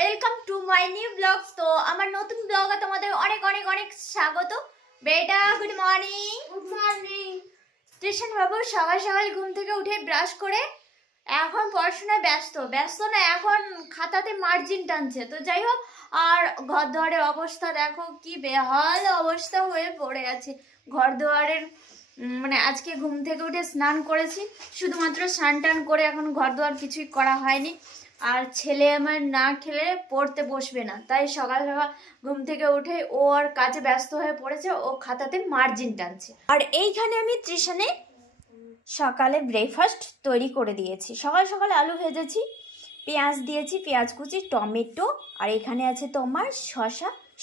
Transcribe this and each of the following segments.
Welcome to my new blog. তো আমার নতুন ব্লগে তোমাদের অনেক অনেক অনেক স্বাগত। বেটা good morning. Good morning. Station বাবু সকাল সকাল ঘুম থেকে উঠে ব্রাশ করে এখন পড়াশোনায় ব্যস্ত না, এখন খাতাতে মার্জিন টানছে। তো যাই হোক, আর ঘর দুয়ারের অবস্থা দেখো কি বেহাল অবস্থা হয়ে পড়ে আছে ঘর দুয়ারের। মানে আজকে ঘুম থেকে উঠে স্নান করেছি, শুধুমাত্র স্নান টান করে এখন ঘর দুয়ার কিছুই করা হয়নি। আর ছেলে আমার না খেলে পড়তে বসবে না, তাই সকাল সকাল ঘুম থেকে উঠে ও আর কাজে ব্যস্ত হয়ে পড়েছে, ও খাতাতে মার্জিন টানছে। আর এইখানে আমি ত্রিশানে সকালে ব্রেকফাস্ট তৈরি করে দিয়েছি। সকাল সকাল আলু ভেজেছি, পেঁয়াজ দিয়েছি, পেঁয়াজ কুচি, টমেটো, আর এখানে আছে তোমার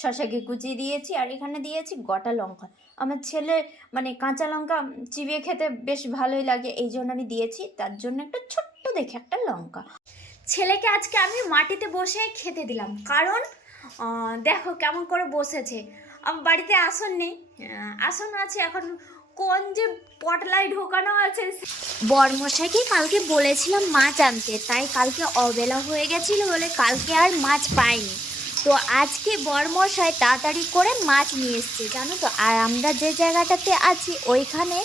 শশাকে কুচি দিয়েছি, আর এখানে দিয়েছি গোটা লঙ্কা। আমার ছেলে মানে কাঁচা লঙ্কা চিবিয়ে খেতে বেশ ভালোই লাগে, এই জন্য আমি দিয়েছি, তার জন্য একটা ছোট্ট দেখে একটা লঙ্কা। ছেলেকে আজকে আমি মাটিতে বসে খেতে দিলাম, কারণ দেখো কেমন করে বসেছে। আমার বাড়িতে আসন নেই, আসন আছে এখন কোন যে পটলায় ঢোকানো আছে। বরমশাইকে কালকে বলেছিলাম মাছ আনতে, তাই কালকে অবেলা হয়ে গেছিল বলে কালকে আর মাছ পাইনি। তো আজকে বরমশাই তাড়াতাড়ি করে মাছ নিয়ে এসছে, জানো তো। আর আমরা যে জায়গাটাতে আছি ওইখানে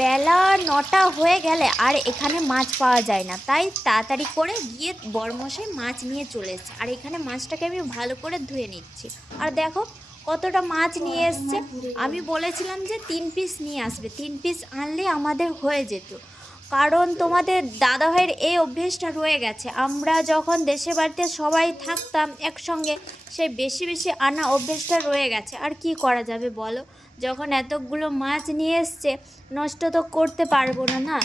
বেলা 9টা হয়ে গেলে আর এখানে মাছ পাওয়া যায় না, তাই তাড়াতাড়ি করে গিয়ে বরমশাই মাছ নিয়ে চলে এসছে। আর এখানে মাছটাকে আমি ভালো করে ধুয়ে নিচ্ছি। আর দেখো কতটা মাছ নিয়ে এসছে। আমি বলেছিলাম যে 3 পিস নিয়ে আসবে, 3 পিস আনলে আমাদের হয়ে যেত, কারণ তোমাদের দাদাভাইয়ের এই অভ্যেসটা রয়ে গেছে। আমরা যখন দেশে বাড়িতে সবাই থাকতাম একসঙ্গে, সেই বেশি বেশি আনা অভ্যেসটা রয়ে গেছে। আর কি করা যাবে বলো, যখন এতগুলো মাছ নিয়ে এসছে নষ্ট তো করতে পারবো না না।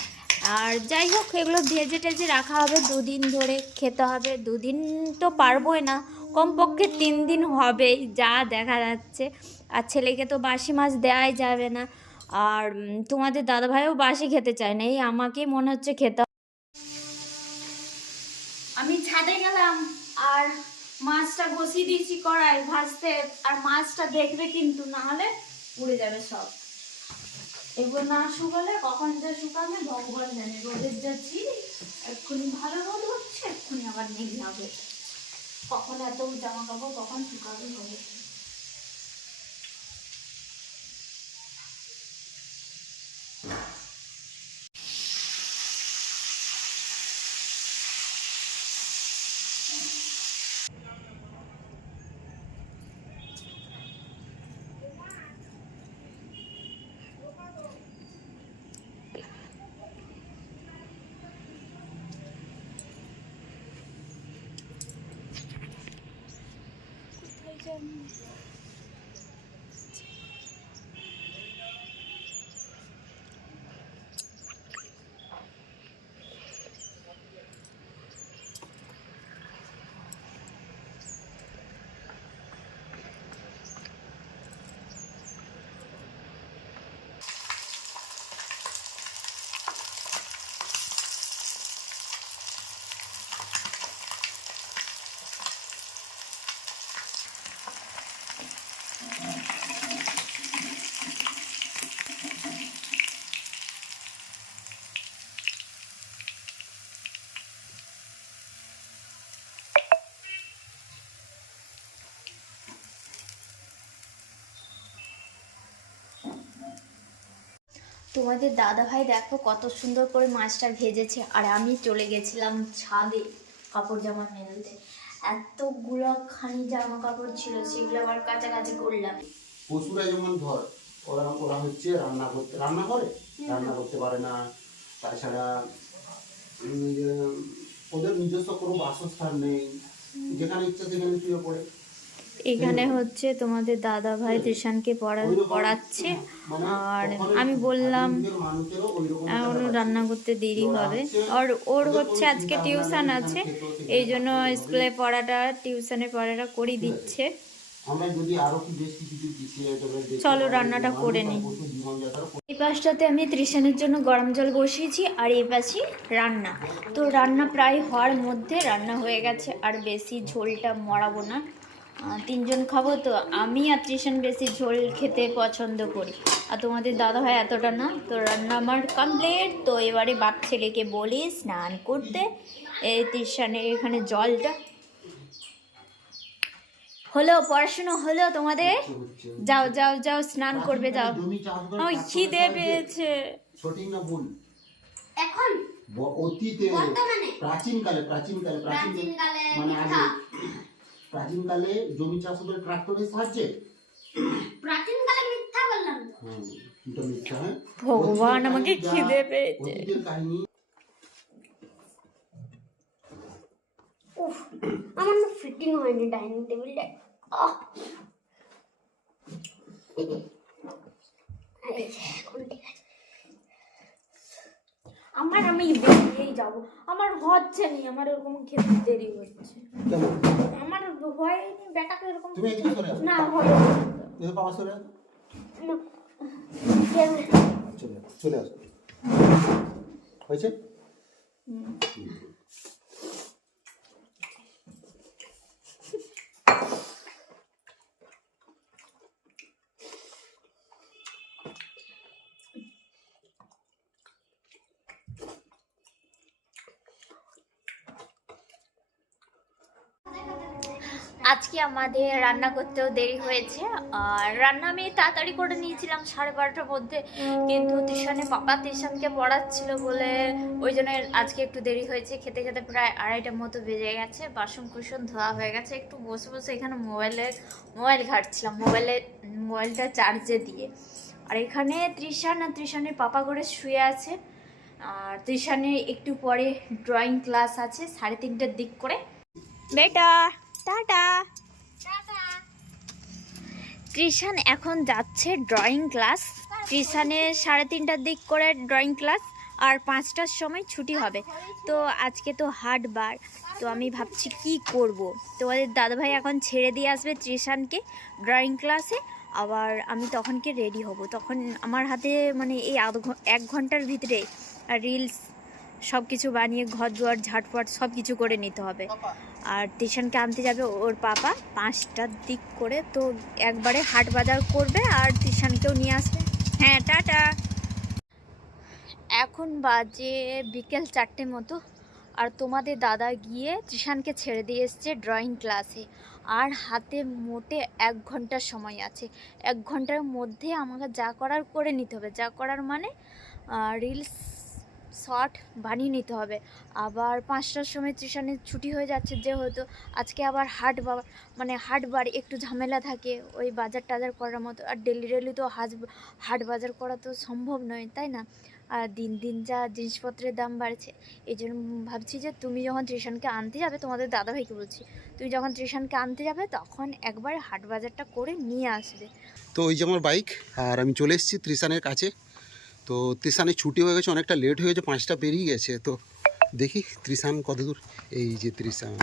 আর যাই হোক, এগুলো ভেজে টেজে রাখা হবে, 2 দিন ধরে খেতে হবে। 2 দিন তো পারবোই না, কমপক্ষে 3 দিন হবেই যা দেখা যাচ্ছে। আর ছেলেকে তো বাসি মাছ দেওয়াই যাবে না, আর তোমাদের দাদাভাইও বাসি খেতে চায় না, এই আমাকেই মনে হচ্ছে খেতে। আমি ছাদে গেলাম আর মাছটা বসিয়ে দিয়েছি কড়াই ভাজতে। আর মাছটা দেখবে কিন্তু, না হলে উড়ে যাবে সব। এগুলো না শুকালে কখন যে শুকাবে ভগবান জানে। রোদের যা ছিঁড়ি, এক্ষুনি ভালো রোদ হচ্ছে, এক্ষুনি আবার মেঘলা হবে। কখন এত জামা কাপড় কখন শুকাবে হবে। তোমাদের দাদাভাই দেখো কত সুন্দর করে মাছটা ভেজেছে, আর আমি চলে গেছিলাম ছাদে কাপড় জামা মেলতে। এতগুলো খানি জামা কাপড় ছিল, সেগুলো আবার কাছাকাছি করলাম। পশুরা যেমন ধর ওরা হচ্ছে রান্না করতে পারে না। তাছাড়া ওদের নিজস্ব কোনো বাসস্থান নেই, যেখানে ইচ্ছা সেখানে শুয়ে পড়ে। এখানে হচ্ছে তোমাদের দাদা ভাই ত্রিশানকে পড়াচ্ছে, আর আমি বললাম এখনো রান্না করতে দেরি হবে। আর ওর হচ্ছে আজকে টিউশন আছে, এই জন্য স্কুলে টিউশনের পড়াটা করে দিচ্ছে। চলো রান্নাটা করে নিই। এই পাশটাতে আমি ত্রিশানের জন্য গরম জল বসিয়েছি, আর এই পাশে রান্না। তো রান্না প্রায় হওয়ার মধ্যে রান্না হয়ে গেছে, আর বেশি ঝোলটা মরাবো না, 3 জন খাবো তো। আমি আর ত্রিশান বেশি ঝোল খেতে পছন্দ করি, আর তোমাদের দাদা ভাই এতটা না। তো রান্না আমার কমপ্লিট। তো এবারে বাপ ছেলেকে বলি স্নান করতে। এই ত্রিশানের এখানে জলটা হলো পড়াশোনা হলো তোমাদের? হচ্ছে। যাও যাও যাও স্নান করবে যাও। জমি চাষ করে ওই ট্রাক্টরে খিদে সাহায্যে। পেয়েছে। সঠিক না ভুল? এখন অতীতে বর্তমানে প্রাচীনকালে প্রাচীনকালে মানে আগে মিথ্যা। প্রাচীনকালে জমি চাষ হতো ট্রাক্টরের সাহায্যে। প্রাচীনকালে মিথ্যা বললাম তো। এটা মিথ্যা, হ্যাঁ? ভগবান অতীতের আমাকে কাহিনী যা, খিদে পেয়েছে। অতীতের কাহিনী। উফ, আমার না ফিটিং হয়নি ডাইনিং টেবিলটা। এখন ঠিক আছে। আমি বেরিয়েই যাব, আমার হচ্ছে নি, আমার এরকম খেতে দেরি হচ্ছে। কেমন? আমার হয়নি বেটাকে এরকম। তুমি এদিকে সরে আসো। না হবে এদিকে বাবা সরে আসো। না, চলে আসো। হয়েছে? আজকে আমাদের রান্না করতেও দেরি হয়েছে, আর রান্না আমি তাড়াতাড়ি করে নিয়েছিলাম 12:30টার মধ্যে, কিন্তু পাপা টিউশনকে পড়াচ্ছিল বলে ওই জন্য আজকে একটু দেরি হয়েছে। খেতে খেতে প্রায় 2:30টার মতো বেজে গেছে। বাসন কুসন ধোয়া হয়ে গেছে। একটু বসে বসে এখানে মোবাইল ঘাঁটছিলাম, মোবাইলটা চার্জে দিয়ে। আর এখানে তৃষানের পাপা করে শুয়ে আছে। আর তৃষানের একটু পরে ড্রয়িং ক্লাস আছে 3:30টার দিক করে। বেটা টাটা। তৃষান এখন যাচ্ছে ড্রয়িং ক্লাস। তৃষানের 3:30টার দিক করে ড্রয়িং ক্লাস, আর 5টার সময় ছুটি হবে। তো আজকে তো হাটবার, তো আমি ভাবছি কি করব। তোমাদের দাদাভাই এখন ছেড়ে দিয়ে আসবে তৃষানকে ড্রয়িং ক্লাসে, আবার আমি তখনকে রেডি হব। তখন আমার হাতে মানে এই 1 ঘন্টার ভিতরে রিলস সব কিছু বানিয়ে ঘর দুয়ার ঝাটফাট সব কিছু করে নিতে হবে। আর তৃষানকে আনতে যাবে ওর পাপা 5টার দিক করে। তো একবারে হাট বাজার করবে আর তৃষানকেও নিয়ে আসবে। হ্যাঁ টাটা। এখন বাজে বিকেল 4টে মতো, আর তোমাদের দাদা গিয়ে তৃষানকে ছেড়ে দিয়ে এসছে ড্রয়িং ক্লাসে। আর হাতে মোটে 1 ঘন্টার সময় আছে। 1 ঘন্টার মধ্যে আমাকে যা করার করে নিতে হবে। যা করার মানে রিলস শর্ট বানিয়ে নিতে হবে। আবার 5টার সময় তৃষানের ছুটি হয়ে যাচ্ছে, যেহেতু আজকে আবার হাটবার একটু ঝামেলা থাকে ওই বাজার টাজার করার মতো। আর ডেলি তো হাট বাজার করা তো সম্ভব নয়, তাই না? আর দিন দিন যা জিনিসপত্রের দাম বাড়ছে, এই জন্য ভাবছি যে তুমি যখন তৃষানকে আনতে যাবে, তোমাদের দাদাভাইকে বলছি, তুমি যখন তৃষানকে আনতে যাবে তখন একবার হাট বাজারটা করে নিয়ে আসবে। তো ওই যে আমার বাইক, আর আমি চলে এসেছি তৃষানের কাছে। তো তৃষানের ছুটি হয়ে গেছে, অনেকটা লেট হয়ে গেছে, 5টা পেরিয়ে গেছে। তো দেখি তৃষান কত দূর। এই যে তৃষান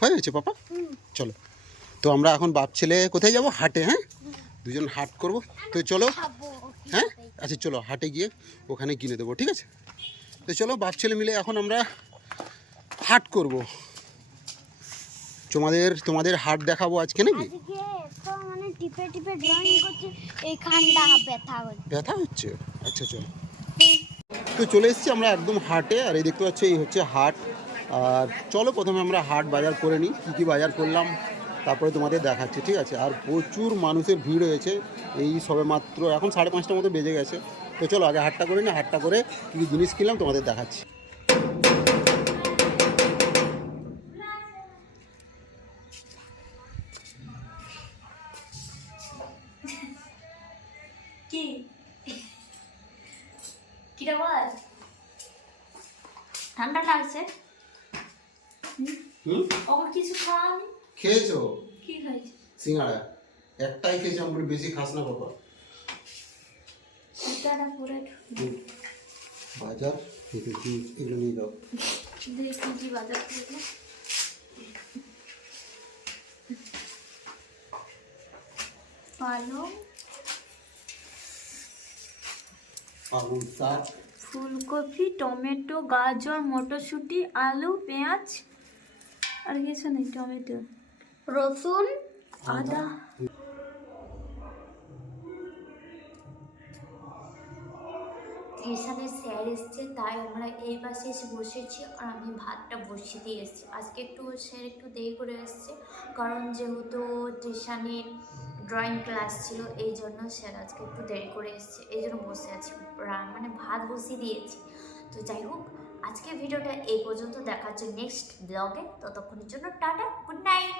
হয়ে গেছে পাপা, চলো। তো আমরা এখন বাপ ছেলে কোথায় যাব? হাটে। হ্যাঁ, দুজন হাট করব। তো চলো। হ্যাঁ আচ্ছা, চলো হাটে গিয়ে ওখানে কিনে দেবো, ঠিক আছে? তো চলো বাপ ছেলে মিলে এখন আমরা হাট করব। তোমাদের হাট দেখাবো আজকে নাকি? আজকে তো মানে টিপে টিপে ড্রয়িং করছি, এইখানটা ব্যথা হচ্ছে। আচ্ছা চলো। তো চলে এসেছি আমরা একদম হাটে, আর এই দেখতে পাচ্ছি এই হচ্ছে হাট। আর চলো প্রথমে আমরা হাট বাজার করে নিই, কী কী বাজার করলাম তারপরে তোমাদের দেখাচ্ছি, ঠিক আছে? আর প্রচুর মানুষের ভিড় হয়েছে, এই সবে মাত্র এখন 5:30টার মতো বেজে গেছে। তো চলো আগে হাটটা করে নিই, হাটটা করে কী কী জিনিস কিনলাম তোমাদের দেখাচ্ছি। কিটা বল, ঠান্ডা লাগছে? আমার কিছু খাওয়ানি। খেয়েছো? কি খাইছি? সিঙ্গাড়া একটাই খেয়েছি, আমি বলি বেশি খাস না বাবা। এটা পুরো বাজার এগুলো নিয়ে যাও। দেখি কি বাজার থেকে। পালং শাক, ফুলকপি, টমেটো, গাজর, মটরশুঁটি, আলু, পেঁয়াজ, আর কিছু নেই। টমেটো, রসুন, আদা। টিউশনের স্যার এসছে, তাই আমরা এই পাশে এসে বসেছি আর আমি ভাতটা বসিয়ে দিয়ে এসেছি। আজকে একটু স্যার একটু দেরি করে এসছে, কারণ যেহেতু টিউশনের ড্রয়িং ক্লাস ছিল, এই জন্য স্যার আজকে একটু দেরি করে এসছে, এই জন্য বসে আছি, মানে ভাত বসিয়ে দিয়েছি। তো যাই হোক, আজকে ভিডিওটা এই পর্যন্ত, দেখা হচ্ছে নেক্সট ব্লগে। ততক্ষণের জন্য টাটা, গুড নাইট।